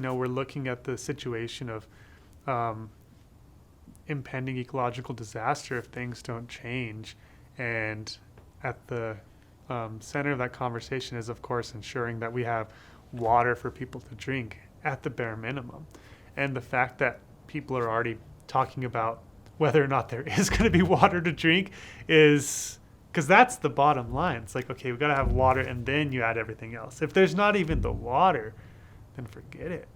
we're looking at the situation of impending ecological disaster if things don't change. And at the center of that conversation is, of course, ensuring that we have water for people to drink at the bare minimum. And the fact that people are already talking about whether or not there is going to be water to drink is because that's the bottom line. It's like, okay, we got to have water and then you add everything else. If there's not even the water, then forget it.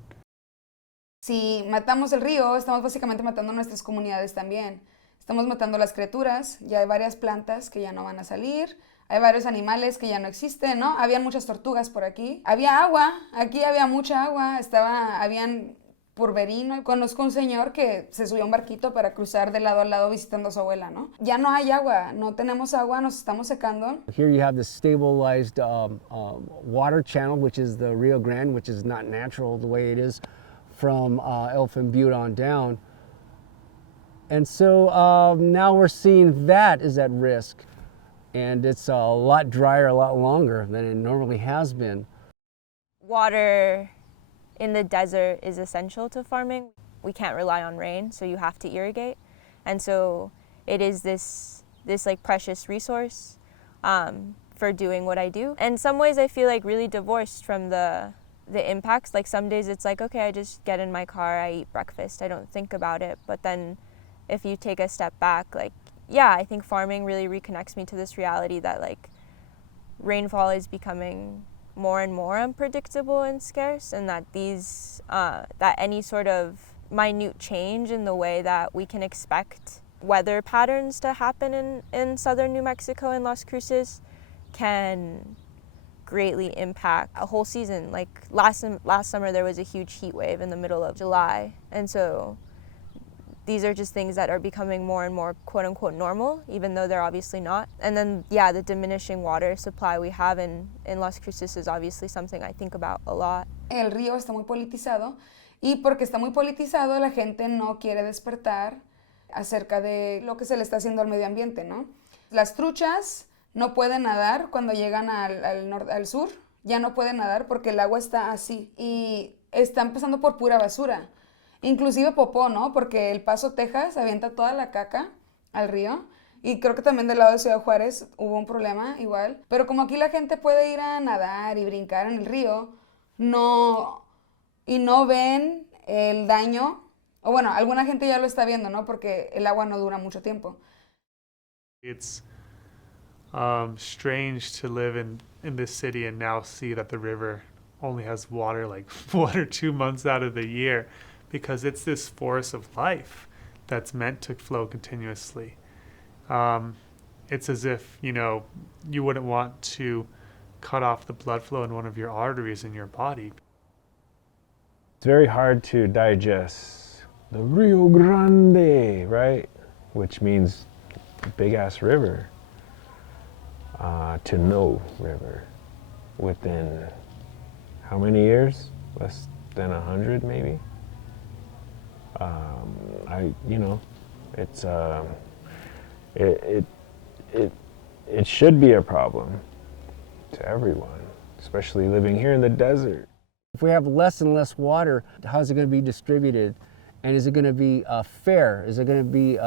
Si matamos el río, estamos básicamente matando nuestras comunidades también. Estamos matando las criaturas, ya hay varias plantas que ya no van a salir, hay varios animales que ya no existen, ¿no? Habían muchas tortugas por aquí. Había agua, aquí había mucha agua, habían purverino. Conozco un señor que se subió a un barquito para cruzar de lado a lado visitando a su abuela, ¿no? Ya no hay agua, no tenemos agua, nos estamos secando. Here you have the stabilized water channel, which is the Rio Grande, which is not natural the way it is from Elephant Butte on down. And so now we're seeing that is at risk. And it's a lot drier, a lot longer than it normally has been. Water in the desert is essential to farming. We can't rely on rain, so you have to irrigate. And so it is this like precious resource for doing what I do. In some ways I feel like really divorced from the impacts. Like some days it's like, okay, I just get in my car, I eat breakfast, I don't think about it. But then if you take a step back, like, yeah, I think farming really reconnects me to this reality that like rainfall is becoming more and more unpredictable and scarce, and that that any sort of minute change in the way that we can expect weather patterns to happen in southern New Mexico and Las Cruces can greatly impact a whole season. Like last summer there was a huge heat wave in the middle of July, and so these are just things that are becoming more and more quote-unquote normal, even though they're obviously not. And then, yeah, the diminishing water supply we have in Las Cruces is obviously something I think about a lot. El río está muy politizado, y porque está muy politizado, la gente no quiere despertar acerca de lo que se le está haciendo al medio ambiente, ¿no? Las truchas no pueden nadar cuando llegan al sur, ya no pueden nadar porque el agua está así, y están pasando por pura basura. Inclusive popó, ¿no? Porque El Paso, Texas, avienta toda la caca al río. Y creo que también del lado de Ciudad Juárez hubo un problema igual. Pero como aquí la gente puede ir a nadar y brincar en el río, no ven el daño. O bueno, alguna gente ya lo está viendo, ¿no? Porque el agua no dura mucho tiempo. It's strange to live in this city and now see that the river only has water like 1 or 2 months out of the year, because it's this force of life that's meant to flow continuously. It's as if, you wouldn't want to cut off the blood flow in one of your arteries in your body. It's very hard to digest the Rio Grande, right? Which means big-ass river, to no river within how many years? Less than 100 maybe? It should be a problem to everyone, especially living here in the desert. If we have less and less water, how's it going to be distributed? And is it going to be fair? Is it going to be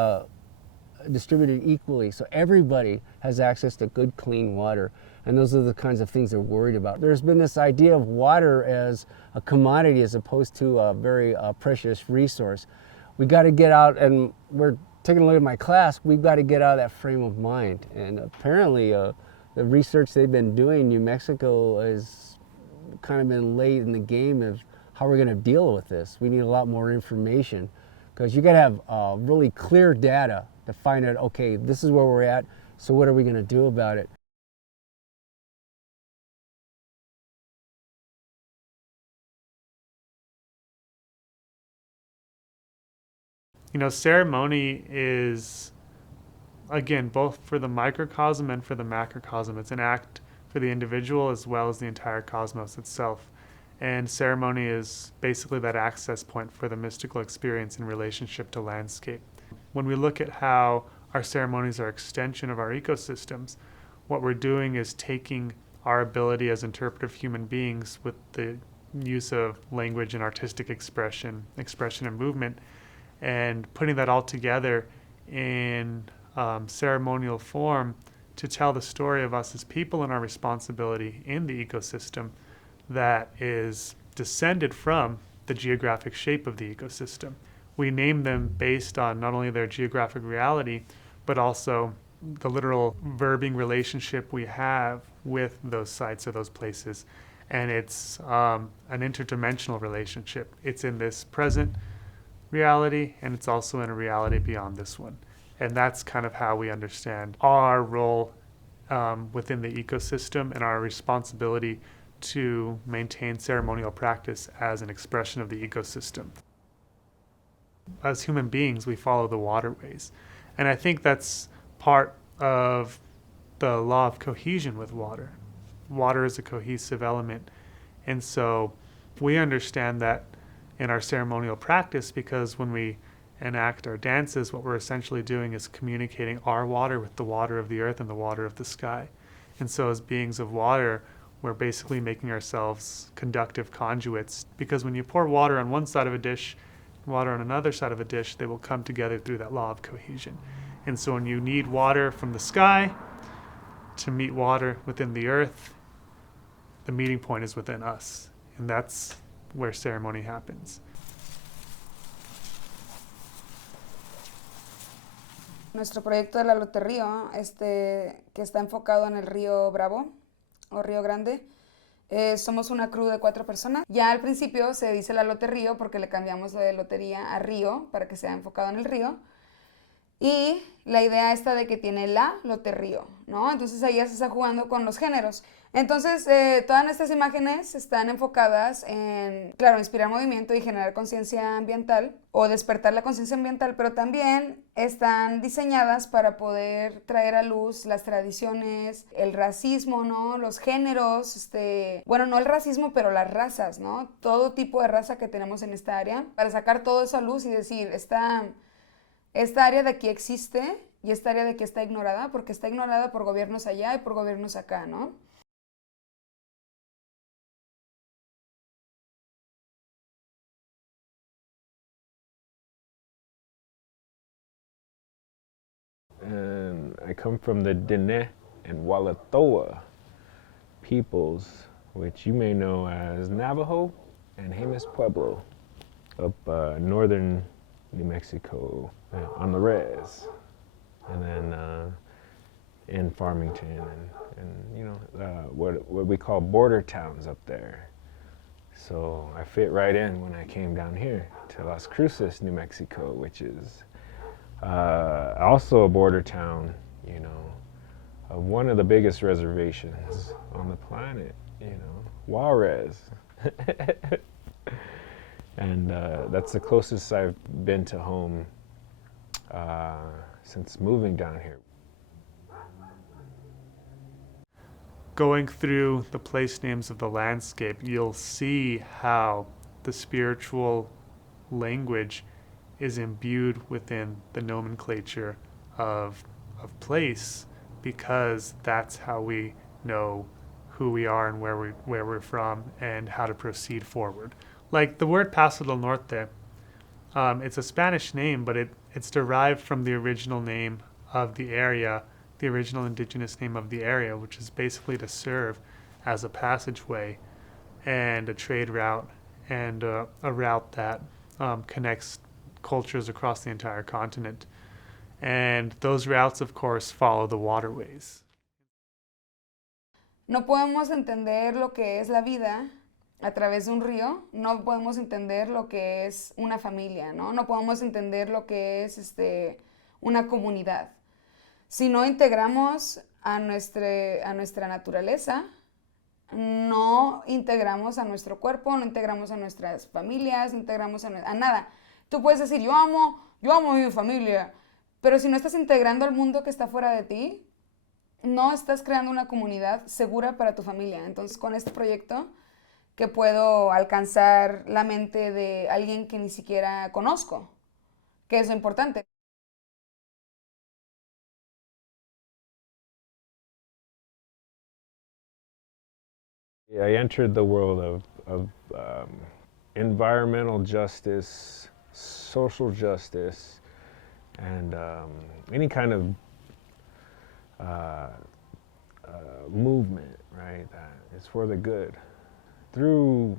distributed equally so everybody has access to good, clean water? And those are the kinds of things they're worried about. There's been this idea of water as a commodity as opposed to a very precious resource. We got to get out, and we're taking a look at my class, we've got to get out of that frame of mind. And apparently the research they've been doing in New Mexico has kind of been late in the game of how we're going to deal with this. We need a lot more information, because you got to have really clear data to find out, okay, this is where we're at, so what are we going to do about it? Ceremony is, again, both for the microcosm and for the macrocosm. It's an act for the individual as well as the entire cosmos itself. And ceremony is basically that access point for the mystical experience in relationship to landscape. When we look at how our ceremonies are extension of our ecosystems, what we're doing is taking our ability as interpretive human beings with the use of language and artistic expression and movement, and putting that all together in ceremonial form to tell the story of us as people and our responsibility in the ecosystem that is descended from the geographic shape of the ecosystem. We name them based on not only their geographic reality, but also the literal verbing relationship we have with those sites or those places. And it's an interdimensional relationship. It's in this present reality, and it's also in a reality beyond this one. And that's kind of how we understand our role within the ecosystem and our responsibility to maintain ceremonial practice as an expression of the ecosystem. As human beings, we follow the waterways. And I think that's part of the law of cohesion with water. Water is a cohesive element. And so we understand that in our ceremonial practice, because when we enact our dances, what we're essentially doing is communicating our water with the water of the earth and the water of the sky. And so as beings of water, we're basically making ourselves conductive conduits, because when you pour water on one side of a dish, water on another side of a dish, they will come together through that law of cohesion. And so when you need water from the sky to meet water within the earth, the meeting point is within us. And that's where ceremony happens. Nuestro proyecto del Aloterrío, que está enfocado en el río Bravo o Río Grande, somos una crew de 4 personas. Ya al principio se dice la Loterrío porque le cambiamos de lotería a río para que sea enfocado en el río. Y la idea esta de que tiene la Loterrío, ¿no? Entonces ahí ya se está jugando con los géneros. Entonces todas estas imágenes están enfocadas en, claro, inspirar movimiento y generar conciencia ambiental o despertar la conciencia ambiental, pero también están diseñadas para poder traer a luz las tradiciones, el racismo, ¿no? Los géneros, bueno, no el racismo, pero las razas, ¿no? Todo tipo de raza que tenemos en esta área, para sacar todo eso a luz y decir, esta área de aquí existe y esta área de aquí está ignorada, porque está ignorada por gobiernos allá y por gobiernos acá, ¿no? And I come from the Diné and Walatoa peoples, which you may know as Navajo and Jemez Pueblo, up northern New Mexico on the res, and then in Farmington and you know what we call border towns up there. So I fit right in when I came down here to Las Cruces, New Mexico, which is also a border town, you know, of one of the biggest reservations on the planet, you know, Juarez. And that's the closest I've been to home since moving down here. Going through the place names of the landscape, you'll see how the spiritual language is imbued within the nomenclature of place, because that's how we know who we are and where we're from and how to proceed forward. Like the word Paso del Norte, it's a Spanish name, but it's derived from the original name of the area, the original indigenous name of the area, which is basically to serve as a passageway and a trade route and a route that connects cultures across the entire continent. And those routes, of course, follow the waterways. No podemos entender lo que es la vida a través de un río, no podemos entender lo que es una familia, ¿no? No podemos entender lo que es una comunidad. Si no integramos a nuestra naturaleza, no integramos a nuestro cuerpo, no integramos a nuestras familias, no integramos a nada. Tú puedes decir, yo amo a mi familia, pero si no estás integrando al mundo que está fuera de ti, no estás creando una comunidad segura para tu familia. Entonces, con este proyecto, que puedo alcanzar la mente de alguien que ni siquiera conozco, que es lo importante. I entered the world of environmental justice, social justice, and any kind of movement, right, that is for the good through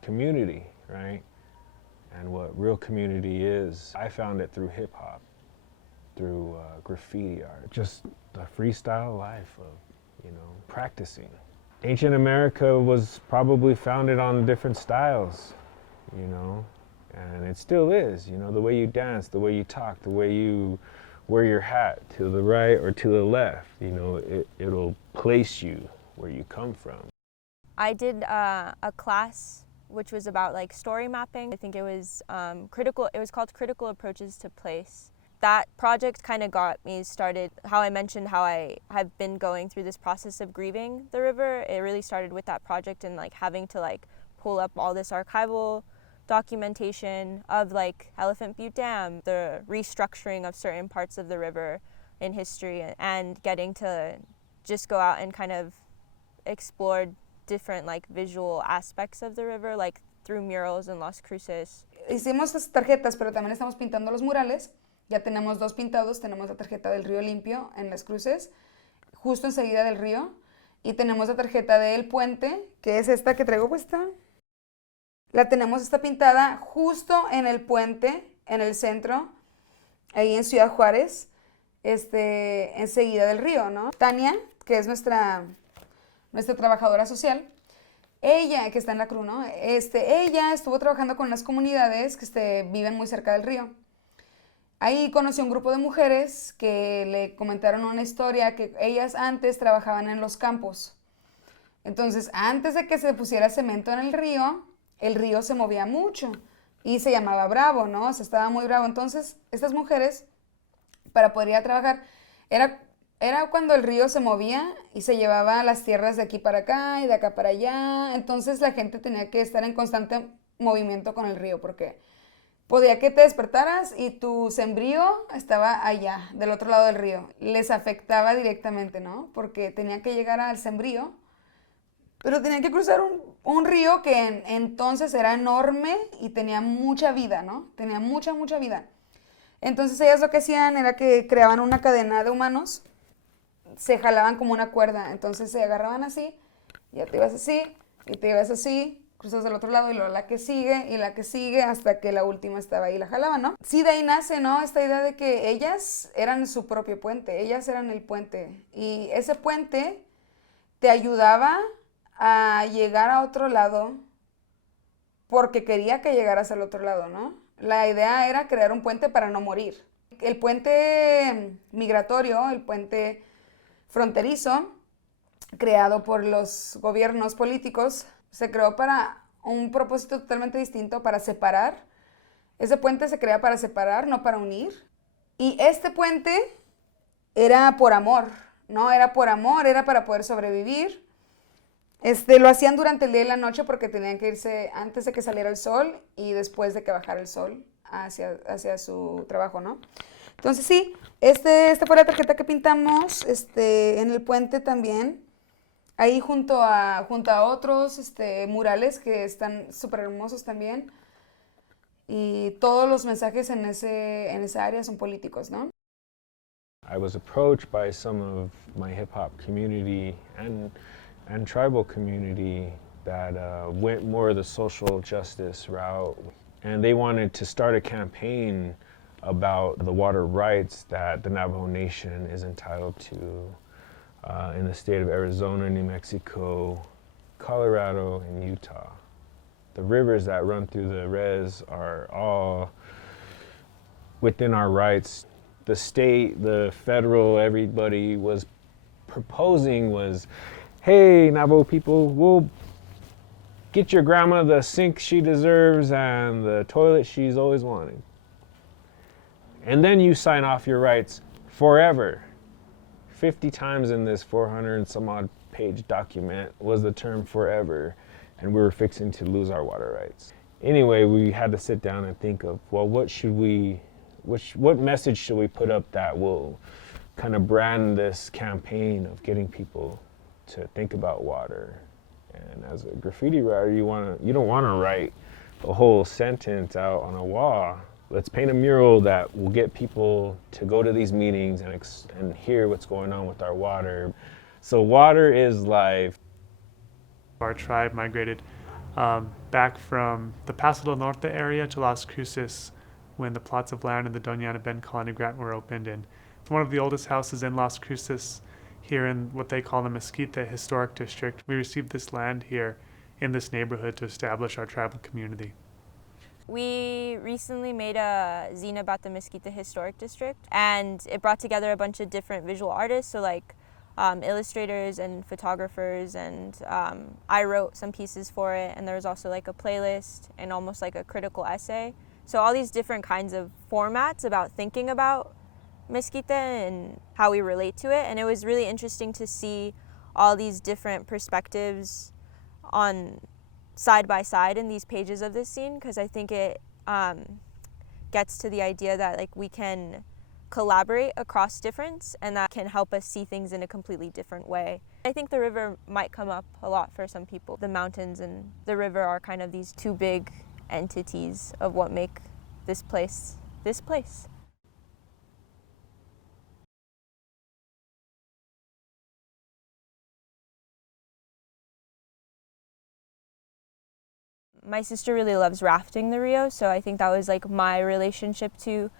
community, right? And what real community is, I found it through hip hop, through graffiti art, just the freestyle life of, practicing. Ancient America was probably founded on different styles, and it still is, the way you dance, the way you talk, the way you wear your hat to the right or to the left, it'll place you where you come from. I did a class which was about like story mapping. I think it was it was called Critical Approaches to Place. That project kind of got me started. How I mentioned how I have been going through this process of grieving the river, it really started with that project and like having to like pull up all this archival documentation of like Elephant Butte Dam, the restructuring of certain parts of the river in history, and getting to just go out and kind of explore different like visual aspects of the river, like through murals in Las Cruces. Hicimos las tarjetas, pero también estamos pintando los murales. Ya tenemos 2 pintados, tenemos la tarjeta del río Limpio en Las Cruces, justo enseguida del río, y tenemos la tarjeta del puente, que es esta que traigo puesta. La tenemos esta pintada justo en el puente, en el centro, ahí en Ciudad Juárez, enseguida del río, ¿no? Tania, que es nuestra trabajadora social, ella, que está en la CRU, ¿no? Ella estuvo trabajando con las comunidades que viven muy cerca del río. Ahí conoció un grupo de mujeres que le comentaron una historia que ellas antes trabajaban en los campos. Entonces, antes de que se pusiera cemento en el río se movía mucho y se llamaba Bravo, ¿no? O sea, estaba muy bravo. Entonces, estas mujeres, para poder ir a trabajar, era cuando el río se movía y se llevaba las tierras de aquí para acá y de acá para allá. Entonces, la gente tenía que estar en constante movimiento con el río porque podía que te despertaras y tu sembrío estaba allá, del otro lado del río. Les afectaba directamente, ¿no? Porque tenía que llegar al sembrío, pero tenían que cruzar un río que entonces era enorme y tenía mucha vida, ¿no? Tenía mucha vida. Entonces ellas lo que hacían era que creaban una cadena de humanos, se jalaban como una cuerda, entonces se agarraban así, ya te ibas así, y te ibas así, cruzas del otro lado y luego la que sigue hasta que la última estaba ahí y la jalaban, ¿no? Sí, de ahí nace, ¿no? Esta idea de que ellas eran su propio puente, ellas eran el puente. Y ese puente te ayudaba a llegar a otro lado porque quería que llegaras al otro lado, ¿no? La idea era crear un puente para no morir. El puente migratorio, el puente fronterizo, creado por los gobiernos políticos, se creó para un propósito totalmente distinto, para separar. Ese puente se crea para separar, no para unir. Y este puente era por amor, ¿no? Era por amor, era para poder sobrevivir. Lo hacían durante el día y la noche porque tenían que irse antes de que saliera el sol y después de que bajara el sol hacia su trabajo, ¿no? Entonces sí, esta fue la tarjeta que pintamos en el puente también. Ahí junto a otros murales que están súper hermosos también. Y todos los mensajes en esa área son políticos, ¿no? I was approached by some of my hip-hop community and tribal community that went more the social justice route. And they wanted to start a campaign about the water rights that the Navajo Nation is entitled to in the state of Arizona, New Mexico, Colorado, and Utah. The rivers that run through the res are all within our rights. The state, the federal, everybody was proposing was, hey, Navajo people, we'll get your grandma the sink she deserves and the toilet she's always wanted. And then you sign off your rights forever. 50 times in this 400 and some odd page document was the term forever, and we were fixing to lose our water rights. Anyway, we had to sit down and think of, well, what message should we put up that will kind of brand this campaign of getting people to think about water And as a graffiti writer, you don't want to write a whole sentence out on a wall. Let's paint a mural that will get people to go to these meetings and hear what's going on with our water. So water is life. Our tribe migrated back from the Paso del Norte area to Las Cruces when the plots of land in the Doña Ana Ben colony grant were opened. And it's one of the oldest houses in Las Cruces here in what they call the Mesquite Historic District. We received this land here in this neighborhood to establish our tribal community. We recently made a zine about the Mesquite Historic District, and it brought together a bunch of different visual artists, so like illustrators and photographers, and I wrote some pieces for it, and there was also like a playlist and almost like a critical essay. So all these different kinds of formats about thinking about Mesquite and how we relate to it, and it was really interesting to see all these different perspectives on side by side in these pages of this scene, because I think it gets to the idea that like we can collaborate across difference, and that can help us see things in a completely different way. I think the river might come up a lot for some people. The mountains and the river are kind of these two big entities of what make this place this place. My sister really loves rafting the Rio, so I think that was like my relationship to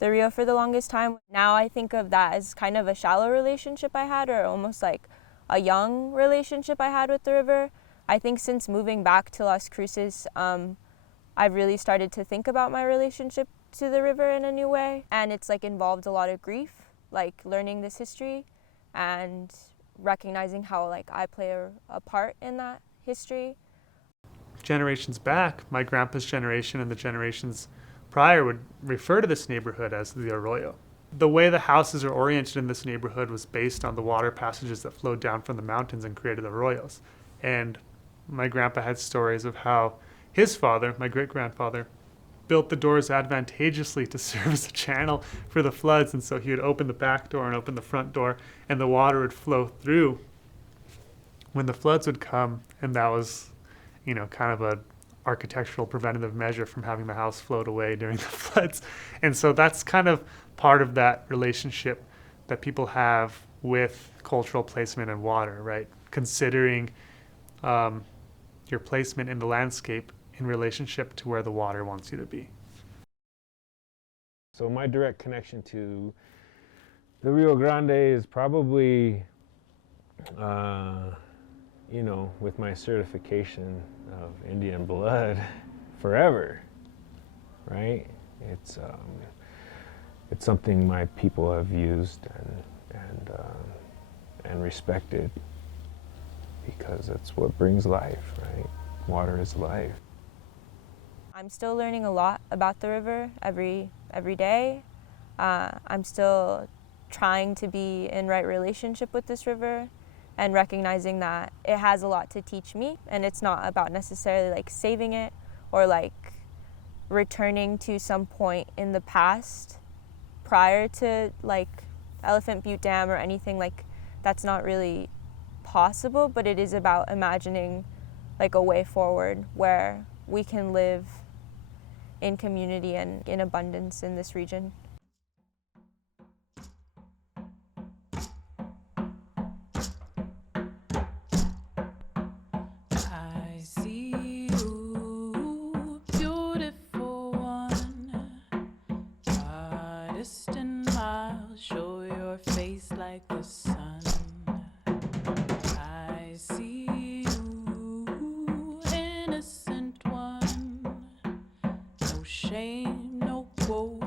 the Rio for the longest time. Now I think of that as kind of a shallow relationship I had, or almost like a young relationship I had with the river. I think since moving back to Las Cruces, I've really started to think about my relationship to the river in a new way, and it's like involved a lot of grief, like learning this history and recognizing how like I play a part in that history. Generations back, my grandpa's generation and the generations prior would refer to this neighborhood as the Arroyo. The way the houses are oriented in this neighborhood was based on the water passages that flowed down from the mountains and created arroyos. And my grandpa had stories of how his father, my great-grandfather, built the doors advantageously to serve as a channel for the floods, and so he would open the back door and open the front door, and the water would flow through when the floods would come, and that was, you know, kind of a architectural preventative measure from having the house float away during the floods. And so that's kind of part of that relationship that people have with cultural placement and water, right? Considering your placement in the landscape in relationship to where the water wants you to be. So my direct connection to the Rio Grande is probably, you know, with my certification of Indian blood forever, right? It's something my people have used and respected, because that's what brings life, right? Water is life. I'm still learning a lot about the river every day. I'm still trying to be in right relationship with this river, and recognizing that it has a lot to teach me, and it's not about necessarily like saving it or like returning to some point in the past prior to like Elephant Butte Dam or anything. Like that's not really possible, but it is about imagining like a way forward where we can live in community and in abundance in this region. I see you, beautiful one, farthest in miles, show your face like the sun. I see you, innocent one, no shame, no woe.